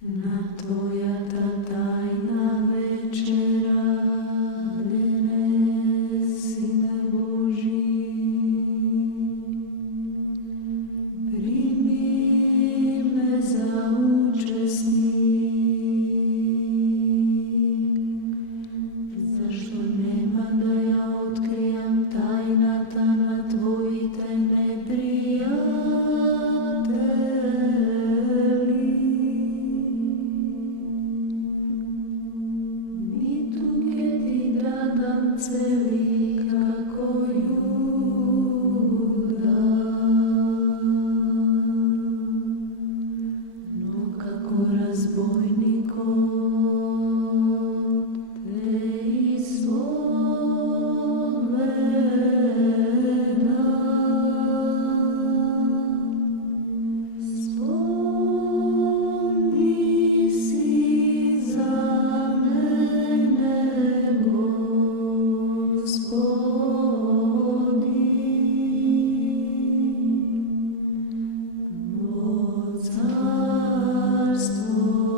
Na Tvoja ta tajna večera, dene, Sine Boží, primi me za učesnik, zašto nema da ja otkrijam tajnata na Tvoji te neprijatelji. Celi kako Juda, no kako razbojnik od te ispoveda. Spomni si za mene, Carstvo